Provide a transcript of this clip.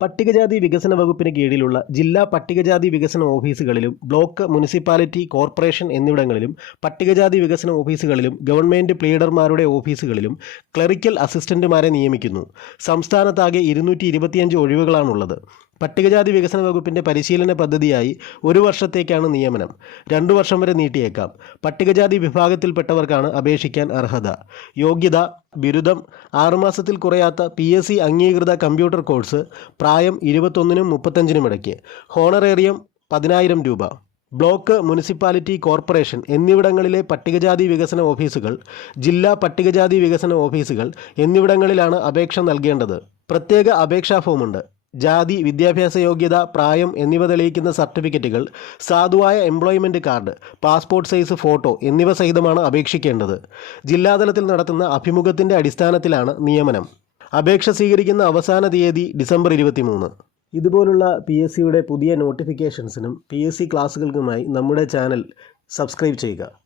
പട്ടികജാതി വികസന വകുപ്പിന് കീഴിലുള്ള ജില്ലാ പട്ടികജാതി വികസന ഓഫീസുകളിലും ബ്ലോക്ക് മുനിസിപ്പാലിറ്റി കോർപ്പറേഷൻ എന്നിവിടങ്ങളിലും പട്ടികജാതി വികസന ഓഫീസുകളിലും ഗവൺമെന്റ് പ്ലീഡർമാരുടെ ഓഫീസുകളിലും ക്ലറിക്കൽ അസിസ്റ്റന്റുമാരെ നിയമിക്കുന്നു. സംസ്ഥാനത്താകെ ഇരുന്നൂറ്റി ഒഴിവുകളാണുള്ളത്. പട്ടികജാതി വികസന വകുപ്പിന്റെ പരിശീലന പദ്ധതിയായി ഒരു വർഷത്തേക്കാണ് നിയമനം. രണ്ടു വർഷം വരെ നീട്ടിയേക്കാം. പട്ടികജാതി വിഭാഗത്തിൽപ്പെട്ടവർക്കാണ് അപേക്ഷിക്കാൻ അർഹത. യോഗ്യത ബിരുദം ആറുമാസത്തിൽ കുറയാത്ത പി എസ് സി അംഗീകൃത കമ്പ്യൂട്ടർ കോഴ്സ് പ്രായം ഇരുപത്തൊന്നിനും മുപ്പത്തഞ്ചിനും ഇടയ്ക്ക് ഹോണറേറിയം പതിനായിരം രൂപ. ബ്ലോക്ക് മുനിസിപ്പാലിറ്റി കോർപ്പറേഷൻ എന്നിവിടങ്ങളിലെ പട്ടികജാതി വികസന ഓഫീസുകൾ ജില്ലാ പട്ടികജാതി വികസന ഓഫീസുകൾ എന്നിവിടങ്ങളിലാണ് അപേക്ഷ നൽകേണ്ടത്. പ്രത്യേക അപേക്ഷാ ഫോമുണ്ട്. ജാതി വിദ്യാഭ്യാസ യോഗ്യത പ്രായം എന്നിവ തെളിയിക്കുന്ന സർട്ടിഫിക്കറ്റുകൾ സാധുവായ employment card passport size photo എന്നിവ സഹിതമാണ് അപേക്ഷിക്കേണ്ടത്. ജില്ലാതലത്തിൽ നടത്തുന്ന അഭിമുഖത്തിന്റെ അടിസ്ഥാനത്തിലാണ് നിയമനം. അപേക്ഷ സ്വീകരിക്കുന്ന അവസാന തീയതി ഡിസംബർ ഇരുപത്തിമൂന്ന്. ഇതുപോലുള്ള പി എസ് സിയുടെ പുതിയ നോട്ടിഫിക്കേഷൻസിനും പി എസ് സി ക്ലാസ്സുകൾക്കുമായി നമ്മുടെ ചാനൽ സബ്സ്ക്രൈബ് ചെയ്യുക.